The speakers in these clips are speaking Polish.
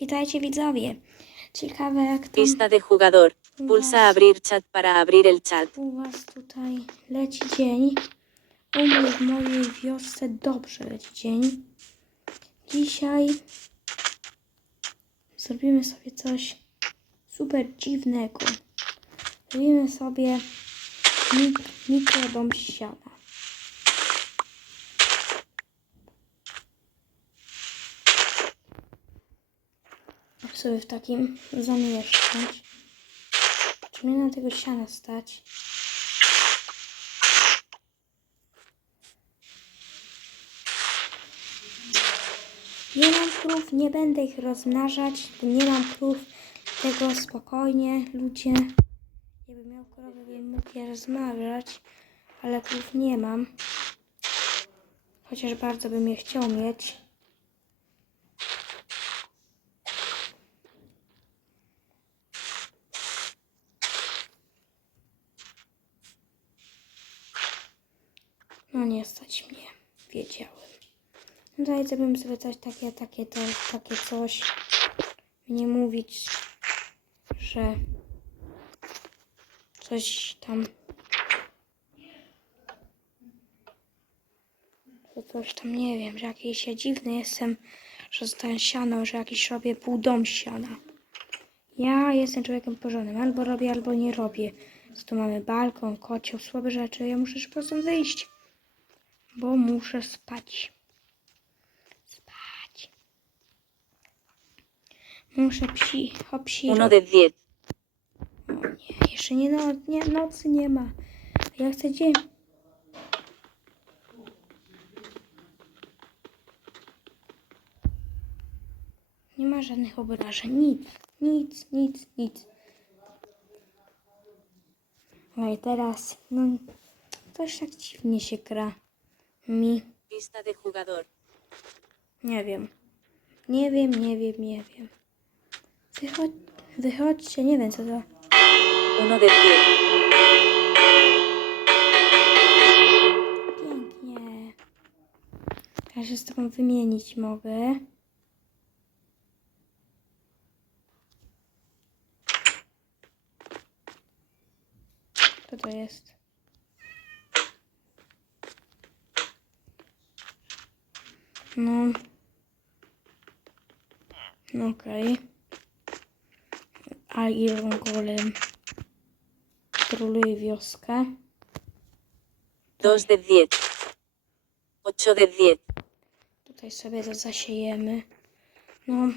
Witajcie widzowie. Ciekawe jak tam Lista de jugador. Pulsa was, abrir chat para abrir el chat. u was tutaj leci dzień. U mnie w mojej wiosce dobrze leci dzień. Dzisiaj zrobimy sobie coś super dziwnego. Zrobimy sobie mik mikrodom z siana. Jak sobie w takim zamieszkać. Czy mnie na tego siana stać? Nie mam krów, nie będę ich rozmnażać, bo nie mam krów. Tego spokojnie, ludzie. Jakbym miał krowy, bym mógł je rozmnażać, ale krów nie mam. Chociaż bardzo bym je chciał mieć. No nie stać mnie, wiedziałem. No Tutaj zrobimy sobie coś takie, takie, to, takie coś. Nie mówić, że coś tam. Że coś tam nie wiem, że jakiś ja dziwny jestem, że zostałem siano, że jakiś robię pół dom siana. Ja jestem człowiekiem porządnym, albo robię, albo nie robię. Co tu mamy balkon, kocioł, słabe rzeczy. Ja muszę szybko stąd wyjść, bo muszę spać. Spać. Muszę psi, o psi. Uno de 10. O nie, jeszcze nie, no, nie nocy nie ma. Ja chcę dzień. Nie ma żadnych obrażeń, nic, nic, nic, nic. No i teraz, no, coś tak dziwnie się gra. Mi, Lista de jugador. nie wiem. Nie wiem, nie wiem, nie wiem. Wychodź, wychodźcie, nie wiem co to. Uno de 10. Pięknie. Ja się z tobą wymienić mogę. Co to jest? No. No okej. A Iron Golem troluje wioskę. 2 de 10. 8 de 10. Tutaj sobie to zasiejemy. No.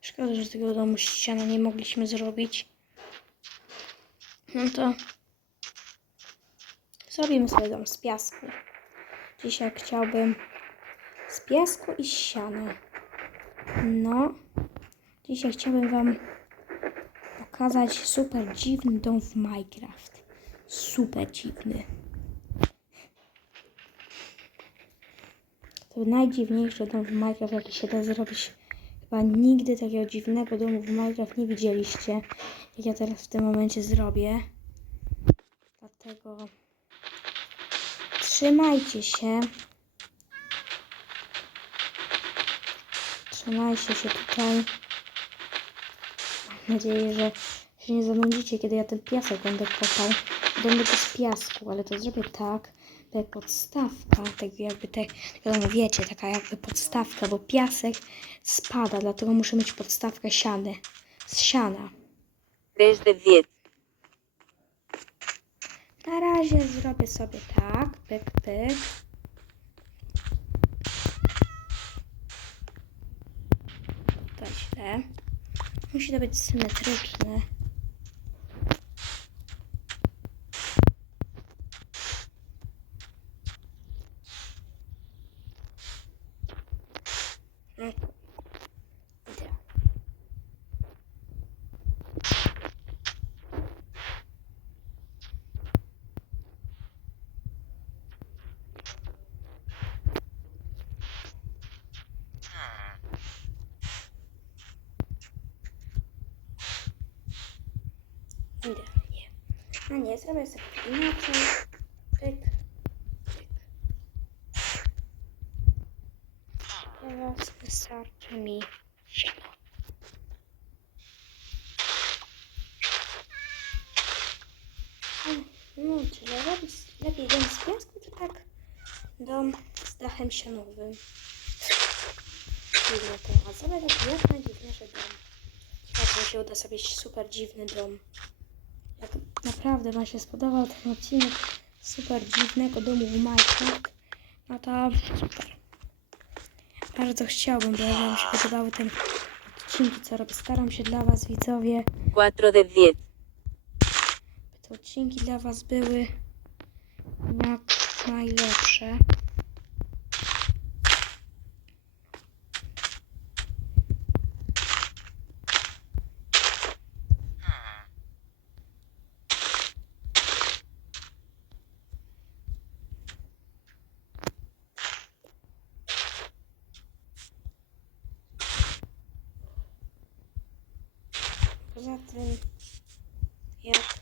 Szkoda, że tego domu ściana nie mogliśmy zrobić. No to zrobimy sobie dom z piasku. Dzisiaj chciałbym z piasku i z siana. No. Dzisiaj chciałbym Wam pokazać super dziwny dom w Minecraft. Super dziwny. To najdziwniejszy dom w Minecraft, jaki się da zrobić. Chyba nigdy takiego dziwnego domu w Minecraft nie widzieliście, jak ja teraz w tym momencie zrobię. Dlatego trzymajcie się. Trzymajcie się tutaj. Mam nadzieję, że się nie zanudzicie, kiedy ja ten piasek będę kopał. Będę z piasku, ale to zrobię tak, jak podstawka, tak jakby te, no wiecie, taka jakby podstawka, bo piasek spada, dlatego muszę mieć podstawkę siany, z siana. 3 de 10. Na razie zrobię sobie tak, pyk, pyk. Źle. Musi to być symetryczne. Idealnie. No nie, zrobię sobie inaczej. Pyk. Pyk. Teraz wystarczy mi Siano. No, czy robić lepiej dom z piasku, czy tak dom z dachem sianowym? Dziwne to, a tak jak najdziwniejszy dom. Czy się uda sobie super dziwny dom. Naprawdę Wam się spodobał ten odcinek super dziwnego domu w Minecraft, no to super. Bardzo chciałbym, bo Wam się podobały te odcinki, co robię. Staram się dla Was, widzowie, 4 de 10. by te odcinki dla Was były jak najlepsze. Poza tym, jak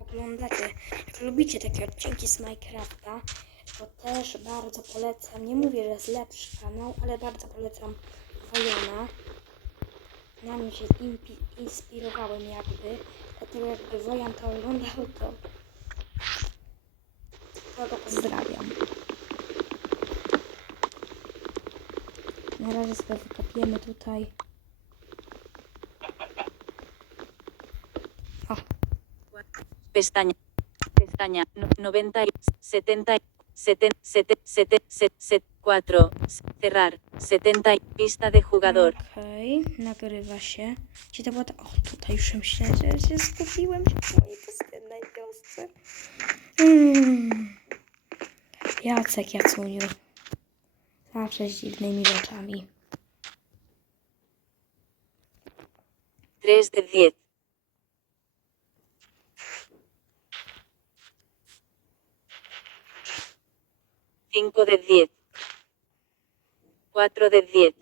oglądacie, jak lubicie takie odcinki z Minecrafta, to też bardzo polecam, nie mówię, że jest lepszy kanał, ale bardzo polecam Wojana. Na nim się inspirowałem jakby, dlatego jakby Wojan to oglądał, to to go pozdrawiam. Na razie sobie wykopiemy tutaj. Pestaña. Pestaña. no- 90. y 70. 70. 7. 7. 4. Cerrar. 70. y Pista de jugador. Okej, nagrywa się. Gdzie to była ta... O, tutaj już myślę, że się skupiłem się w mojej pustynnej wiosce. Mm. Jacek Jacuniu. Zawsze z dziwnymi rzeczami. 3 de 10. Cinco de 10. 4 de 10.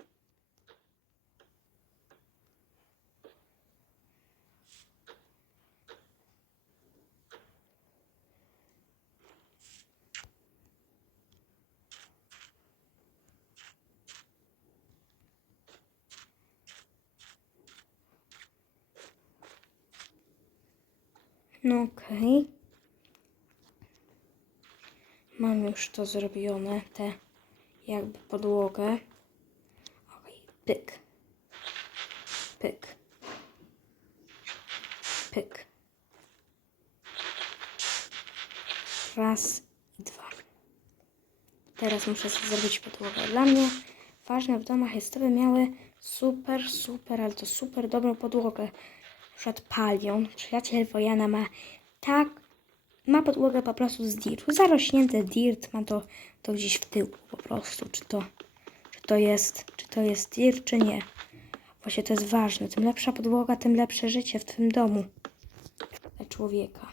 No okej. Mam już to zrobione, te jakby podłogę. Okej, pyk. Pyk. Pyk. Raz i dwa. Teraz muszę sobie zrobić podłogę. Dla mnie ważne w domach jest to, by miały super, super, ale to super dobrą podłogę. Na przykład Palion, przyjaciel Wojana ma tak, ma podłogę po prostu z dirtu. Zarośnięte dirt, ma to, to gdzieś w tyłu po prostu, czy to, czy to jest, czy to jest dirt, czy nie. Właśnie to jest ważne. Tym lepsza podłoga, tym lepsze życie w Twoim domu dla człowieka.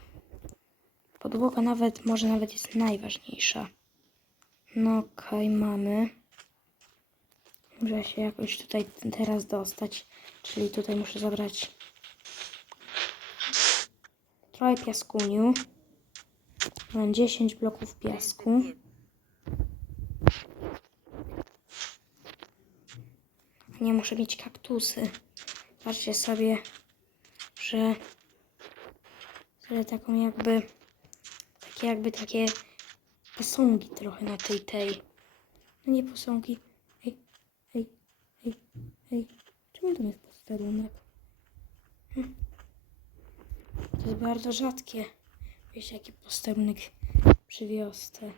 Podłoga nawet, może nawet jest najważniejsza. No okej, mamy. Muszę się jakoś tutaj teraz dostać. Czyli tutaj muszę zabrać trochę piaskuniu. Mam 10 bloków piasku. Nie muszę mieć kaktusy. Patrzcie sobie, że, że taką jakby takie jakby takie posągi trochę na tej tej. No nie posągi. Ej, ej, ej, ej. Czemu to jest posterunek? Hm. To jest bardzo rzadkie. Wiecie, jaki posterunek przy wiosce.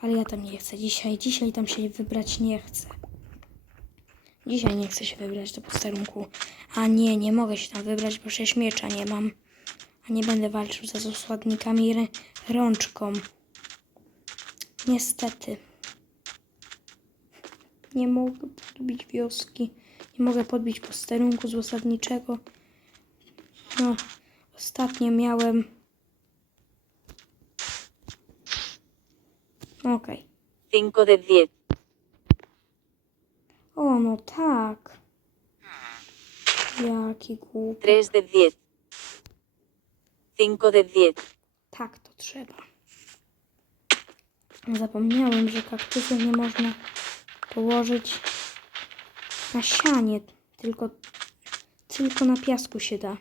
Ale ja tam nie chcę dzisiaj. Dzisiaj tam się wybrać nie chcę. Dzisiaj nie chcę się wybrać do posterunku. A nie, nie mogę się tam wybrać, bo przecież miecza nie mam. A nie będę walczył ze zasładnikami rączką. Niestety. Nie mogę podbić wioski. Nie mogę podbić posterunku z osadniczego. No, ostatnio miałem. Okej. 5 de 10. O, no tak. Jaki głupi. 3 de 10. 5 de 10. Tak, to trzeba. Zapomniałem, że kaktusów nie można położyć na sianie, tylko, tylko na piasku się da.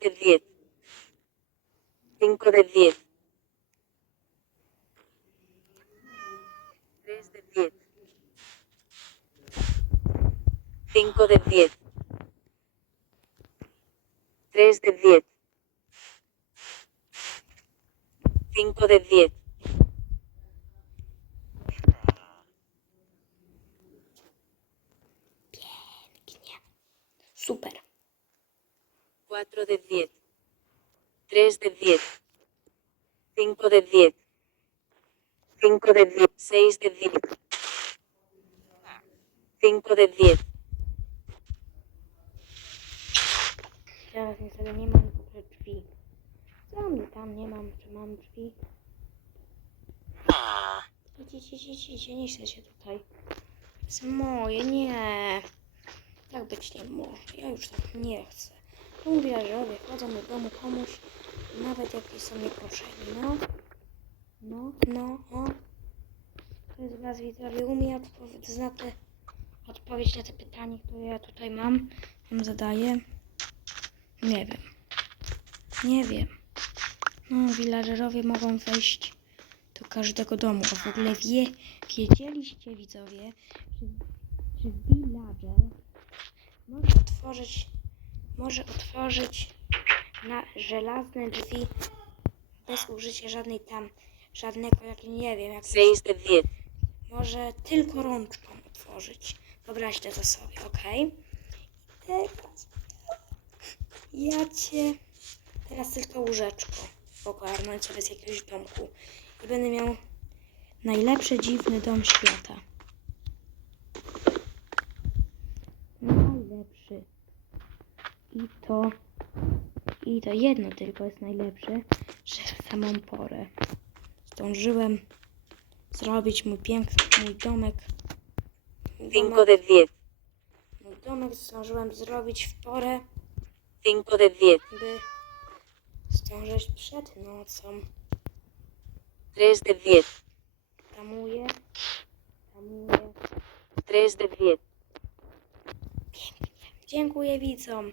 3 de 10. 5 de 10. 3 de 10. 5 de 10. 3 de 10. 5 de 10. 500. Super. Cuatro de diez. Tres de diez. Cinco de diez. Cinco de diez. Seis de diez. Cinco de diez. Teraz niestety nie mam w ogóle drzwi. Mi tam nie mam? Czy mam drzwi? Idźcie, idźcie, idźcie, nie chcecie tutaj. To jest moje, nie. Tak być nie może. Ja już tak nie chcę. Obie wchodzą do domu komuś, nawet jak są nieproszeni, no. No, no, o. To jest was widzowie, umie odpowiedź, zna te, odpowiedź na te pytanie, które ja tutaj mam. Wam zadaję. Nie wiem. Nie wiem. No, villagerowie mogą wejść do każdego domu. A w ogóle wie, wiedzieliście widzowie, że, że villager może otworzyć, może otworzyć na żelazne drzwi bez użycia żadnej tam, żadnego, jak nie wiem, jak może tylko rączką otworzyć. Wyobraźcie to sobie, ok? Teraz ja cię teraz tylko łóżeczko ogarnąć sobie z jakiegoś domku i będę miał najlepszy dziwny dom świata. Najlepszy. I to i to jedno tylko jest najlepsze, że w samą porę zdążyłem zrobić mój piękny mój domek. Domek, de diez. mój domek zdążyłem zrobić w porę, Cinco de diez. by zdążyć przed nocą. Tres de diez. Tamuję, tamuję. Tres de diez. Dziękuję widzom.